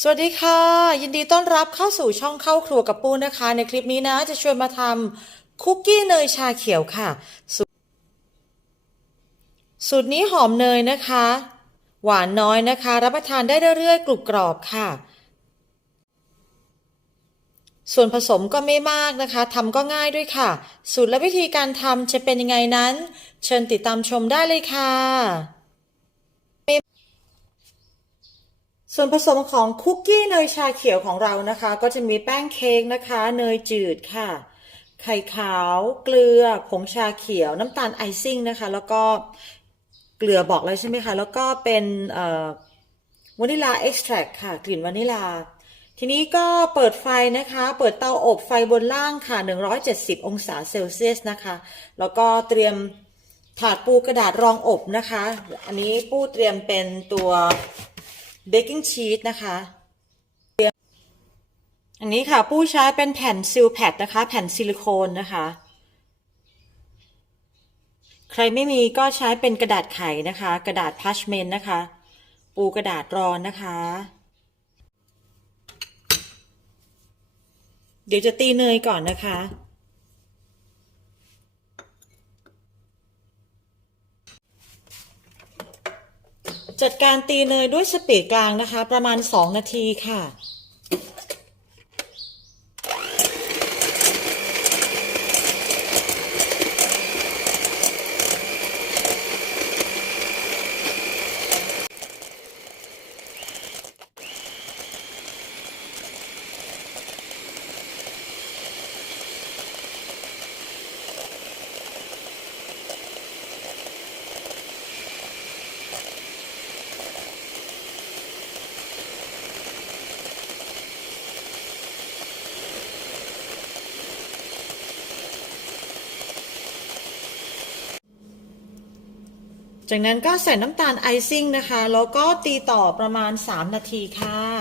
สวัสดีค่ะ ยินดีต้อนรับเข้าสู่ช่องเข้าครัวกับปูนะคะ ในคลิปนี้นะ จะชวนมาทำคุกกี้เนยชาเขียวค่ะสูตรสูตรนี้หอมเนยนะคะ หวานน้อยนะคะ รับประทานได้เรื่อยๆ กรุบกรอบค่ะ ส่วนผสมก็ไม่มากนะคะทำก็ง่ายด้วยค่ะ สูตรและวิธีการทำจะเป็นยังไงนั้น เชิญติดตามชมได้เลยค่ะ ส่วนผสมของคุกกี้เนยชาเขียวของเรานะคะ ก็จะมีแป้งเค้กนะคะ เนยจืดค่ะ ไข่ขาว เกลือ ผงชาเขียว น้ำตาลไอซิ่งนะคะ แล้วก็เกลือบอกเลยใช่ไหมคะ แล้วก็เป็นวานิลาเอ็กซ์แทรค่ะ กลิ่นวานิลา ทีนี้ก็เปิดไฟนะคะ เปิดเตาอบไฟบนล่างค่ะ 170 องศาเซลเซียสนะคะ แล้วก็เตรียมถาดปูกระดาษรองอบนะคะ อันนี้ปูเตรียมเป็นตัว เบกกิ้งชีสนะคะอันนี้ค่ะปู้ใช้เป็นแผ่นซิลแพดนะคะ แผ่นซิลิโคนนะคะ ใครไม่มีก็ใช้เป็นกระดาษไขนะคะ กระดาษพัชเมนนะคะ ปูกระดาษรอนนะคะ เดี๋ยวจะตีเนยก่อนนะคะ จัดการตีเนยด้วยสปีดกลางนะคะ ประมาณ 2 นาทีค่ะ จากนั้นก็ใส่น้ำตาลไอซิ่งนะคะ แล้วก็ตีต่อประมาณ 3 นาทีค่ะ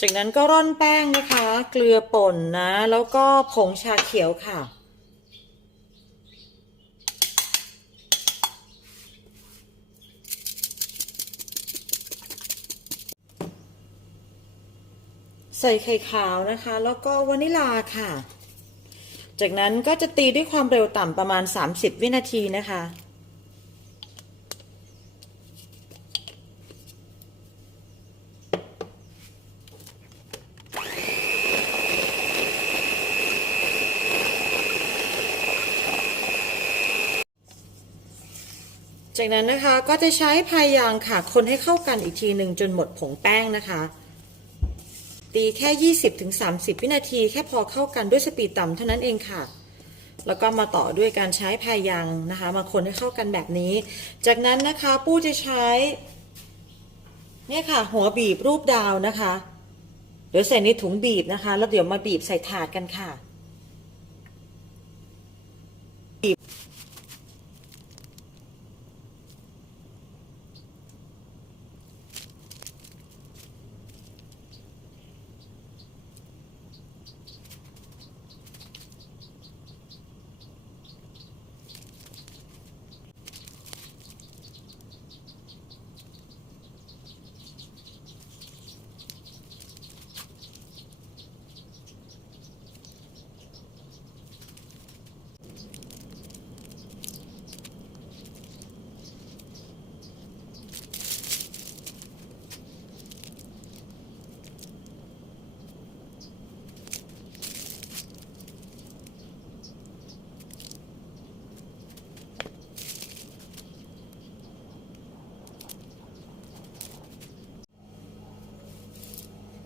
จากนั้นก็ร่อนแป้งนะคะ เกลือป่นนะ แล้วก็ผงชาเขียวค่ะ ใส่ไข่ขาวนะคะ แล้วก็วานิลาค่ะ จากนั้นก็จะตีด้วยความเร็วต่ำประมาณ 30 วินาทีนะคะ จากนั้นนะคะก็จะใช้พายางค่ะ คนให้เข้ากันอีกทีหนึ่งจนหมดผงแป้งนะคะ ตีแค่ 20-30 วินาที แค่พอเข้ากันด้วยสปีดต่ำเท่านั้นเองค่ะแล้วก็มาต่อด้วยการใช้พายางนะคะ มาคนให้เข้ากันแบบนี้ จากนั้นนะคะปู้จะใช้ เนี่ยค่ะ หัวบีบรูปดาวนะคะ เดี๋ยวใส่ในถุงบีบนะคะ แล้วเดี๋ยวมาบีบใส่ถาดกันค่ะจ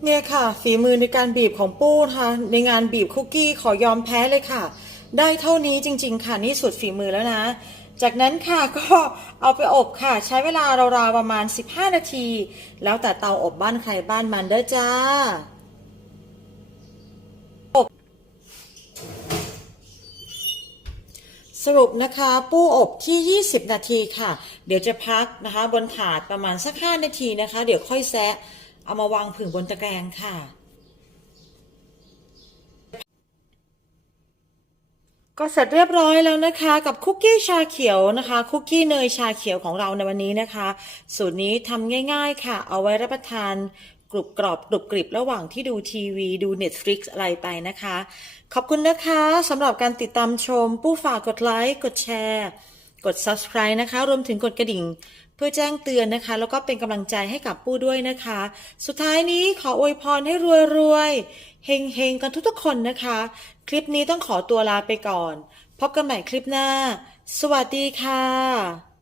เนี่ยค่ะ ฝีมือในการบีบของปู้นะคะในงานบีบคุกกี้ขอยอมแพ้เลยค่ะ ได้เท่านี้จริง ๆ ค่ะ นี่สุดฝีมือแล้วนะ จากนั้นค่ะก็เอาไปอบค่ะ ใช้เวลาราวๆประมาณ 15 นาที แล้วแต่เตาอบบ้านใครบ้านมันเด้อจ้าอบสรุปนะคะปู้อบที่ 20 นาทีค่ะ เดี๋ยวจะพักนะคะ บนถาดประมาณสัก 5 นาทีนะคะ เดี๋ยวค่อยแซะ เอามาวางผึ่งบนตะแกรงค่ะ ก็เสร็จเรียบร้อยแล้วนะคะ กับคุกกี้ชาเขียวนะคะ คุกกี้เนยชาเขียวของเราในวันนี้นะคะ สูตรนี้ทำง่าย ๆ ค่ะ เอาไว้รับประทานกรุบกรอบกรุบกริบระหว่างที่ดูทีวี ดู Netflix อะไรไปนะคะ ขอบคุณนะคะสำหรับการติดตามชม ผู้ฝากกดไลค์ กดแชร์ กด subscribe นะคะ รวมถึงกดกระดิ่ง เพื่อแจ้งเตือนนะคะ แล้วก็เป็นกำลังใจให้กับปู้ด้วยนะคะ สุดท้ายนี้ขออวยพรให้รวยๆเฮงเฮงกันทุกๆคนนะคะ คลิปนี้ต้องขอตัวลาไปก่อน พบกันใหม่คลิปหน้า สวัสดีค่ะ